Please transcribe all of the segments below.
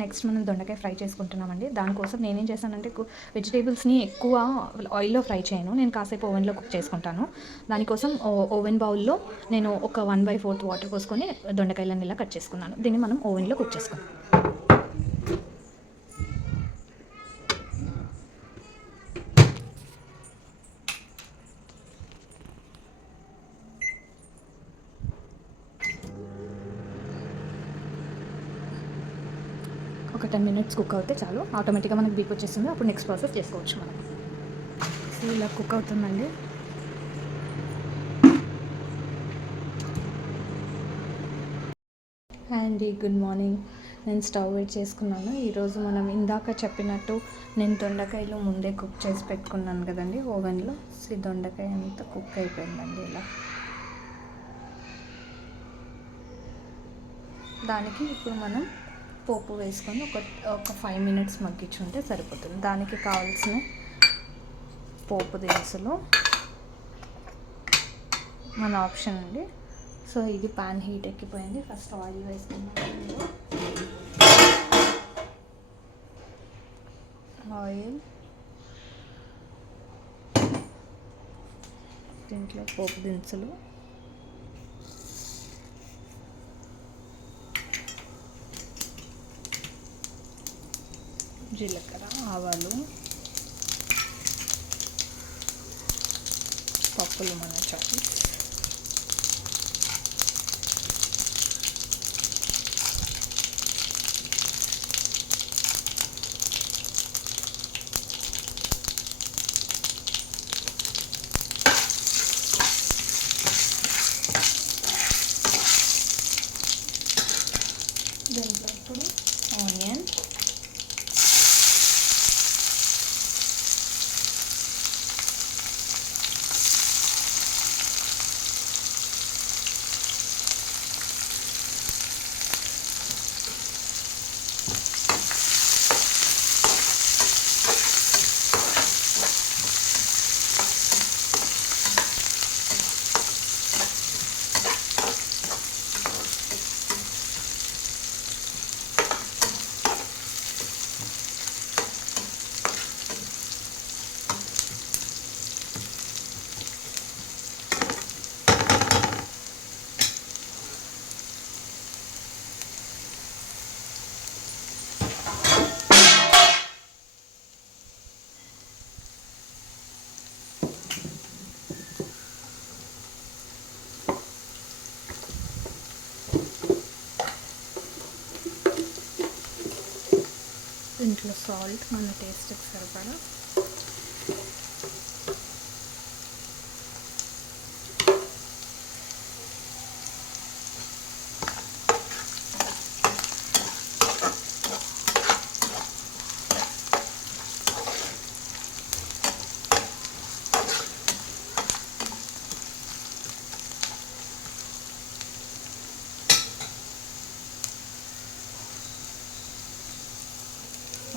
Next మనం దొండకాయ fry చేసుకుంటున్నామండి. దానికోసం నేనేం చేశానంటే వెజిటేబుల్స్ని ఎక్కువ ఆయిల్లో ఫ్రై చేయను, నేను కాసేపు ఓవెన్లో కుక్ చేసుకుంటాను. దానికోసం ఓవెన్ బౌల్లో నేను ఒక 1/4 వాటర్ పోసుకొని దొండకాయలను ఇలా కట్ చేసుకున్నాను. దీన్ని మనం ఓవెన్లో కుక్ చేసుకుందాం. ఒక 10 మినిట్స్ కుక్ అవుతే చాలు, ఆటోమేటిక్గా మనకి బీప్ వచ్చేస్తుంది. అప్పుడు నెక్స్ట్ ప్రాసెస్ చేసుకోవచ్చు మనం. సో ఇలా కుక్ అవుతుందండి. And good morning. నేను స్టవ్ వెయిట్ చేసుకున్నాను. ఈరోజు మనం ఇందాక చెప్పినట్టు నేను దొండకాయలు ముందే కుక్ చేసి పెట్టుకున్నాను కదండి ఓవెన్లో. సో దొండకాయ అంతా కుక్ అయిపోయిందండి. ఇలా దానికి ఇప్పుడు మనం పోపు వేసుకొని ఒక 5 మినిట్స్ మగ్గించుంటే సరిపోతుంది. దానికి కావాల్సిన పోపు దినుసులు మన ఆప్షన్ అండి. సో ఇది పాన్ హీట్ ఎక్కిపోయింది. ఫస్ట్ ఆయిల్ వేసుకున్నాం. ఆయిల్, దీంట్లో పోపు దినుసులు, జీలకర్ర, ఆవాలు, పప్పులు మన చాయిస్, దీంట్లో ఇప్పుడు ఆనియన్, దీంట్లో సాల్ట్ మన టేస్ట్కి సరిపడా,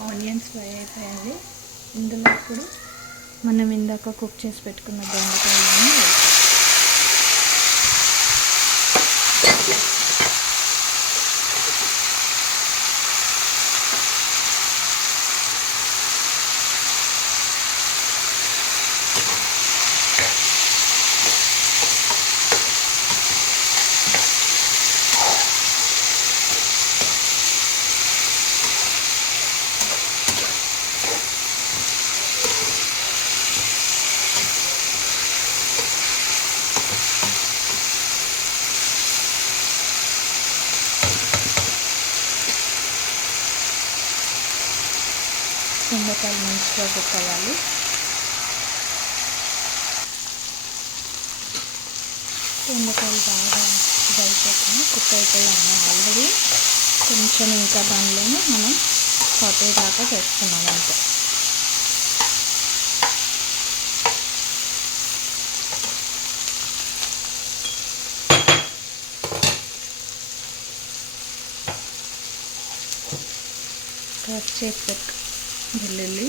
ఆనియన్స్ ఫ్రై అయిపోయాయి. ఇందులో ఇప్పుడు మనం ఇందాక కుక్ చేసి పెట్టుకున్న దొండకాయలను వేసాం. దొండకాయలు మంచిగా కుక్ అవ్వాలి. దొండకాయలు బాగా ఇదైపోతాయి, కుక్ అయిపోయాయి ఆల్రెడీ. కొంచెం ఇంకా దానిలోనే మనం సాటే దాకా చేస్తున్నాం అంతే. కట్ చేసి పెట్టు వెల్లుల్లి,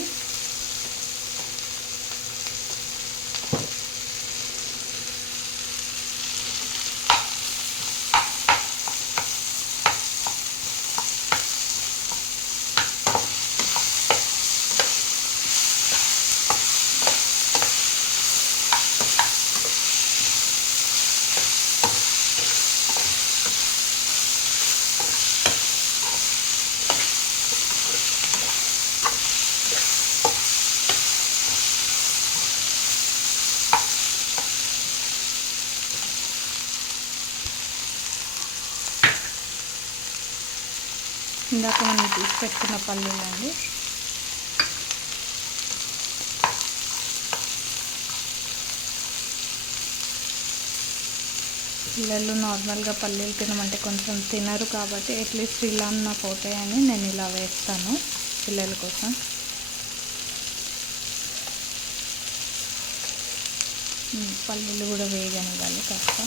ఇందాక మనం తీసి పెట్టుకున్న పల్లీలండి. పిల్లలు నార్మల్గా పల్లీలు తినమంటే కొంచెం తినరు కాబట్టి అట్లీస్ట్ ఇలా అన్న పోతాయని నేను ఇలా వేస్తాను పిల్లల కోసం. పల్లీలు కూడా వేగనివ్వాలి కాస్త.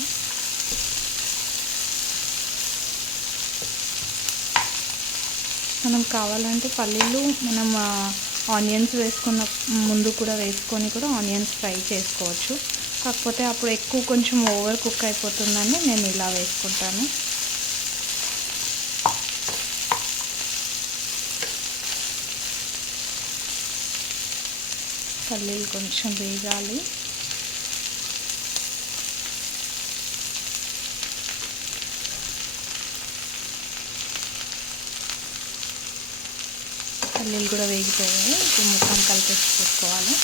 మనం కావాలంటే పల్లీలు మనం ఆనియన్స్ వేసుకున్న ముందు కూడా వేసుకొని కూడా ఆనియన్స్ ఫ్రై చేసుకోవచ్చు. కాకపోతే అప్పుడు ఎక్కువ కొంచెం ఓవర్ కుక్ అయిపోతుందని నేను ఇలా వేసుకుంటాను. పల్లీలు కొంచెం వేగాలి. పల్లీలు కూడా వేగిపోయాయి. ఇప్పుడు మొత్తం కలిపేసి చేసుకోవాలి.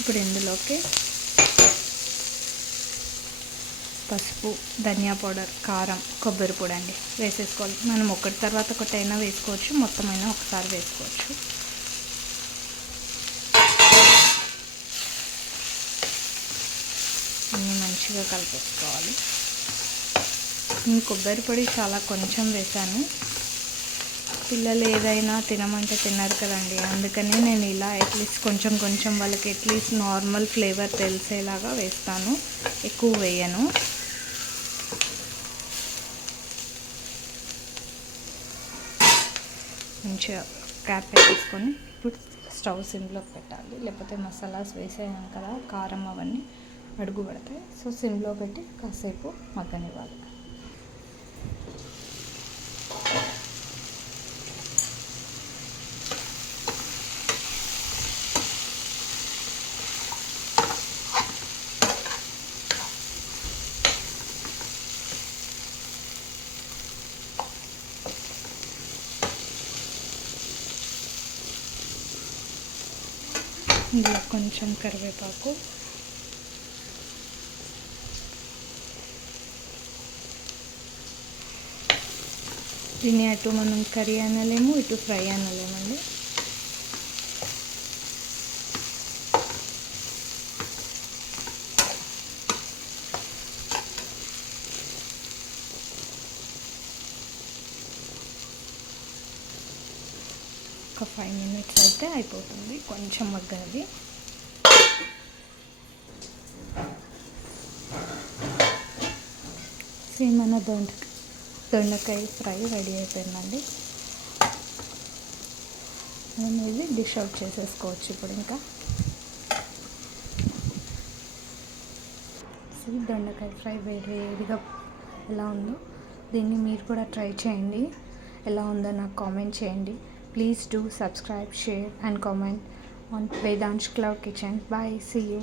ఇప్పుడు ఇందులోకి పసుపు, ధనియా పౌడర్, కారం, కొబ్బరి పొడి అండి వేసేసుకోవాలి. మనం ఒకటి తర్వాత ఒకటి అయినా వేసుకోవచ్చు, మొత్తం అయినా ఒకసారి వేసుకోవచ్చు. అన్నీ మంచిగా కలిపేసుకోవాలి. నేను కొబ్బరి పొడి చాలా కొంచెం వేసాను. పిల్లలు ఏదైనా తినమంటే తిన్నారు కదండి, అందుకని నేను ఇలా అట్లీస్ట్ కొంచెం కొంచెం వాళ్ళకి అట్లీస్ట్ నార్మల్ ఫ్లేవర్ తెలిసేలాగా వేస్తాను, ఎక్కువ వేయను. మంచిగా క్యాప్ పెట్టేసుకొని ఇప్పుడు స్టవ్ సిమ్లో పెట్టాలి, లేకపోతే మసాలాస్ వేసేయాం కదా, కారం అవన్నీ అడుగు పడతాయి. సో సిమ్లో పెట్టి కాసేపు మగ్గనివ్వాలి. ఇందులో కొంచెం కరివేపాకు, దీన్ని అటు మనం కర్రీ అనలేము, ఇటు ఫ్రై అనలేమండి. ఒక 5 minutes అయితే అయిపోతుంది, కొంచెం మగ్గనిది. సేమన దొండకాయ ఫ్రై రెడీ అయిపోయిందండి. మనం ఇది డిష్ అవుట్ చేసేసుకోవచ్చు ఇప్పుడు. ఇంకా దొండకాయ ఫ్రై వేడిగా ఎలా ఉందో దీన్ని మీరు కూడా ట్రై చేయండి. ఎలా ఉందో నాకు కామెంట్ చేయండి. Please do subscribe, share and comment on Vedansh Cloud Kitchen. Bye. See you.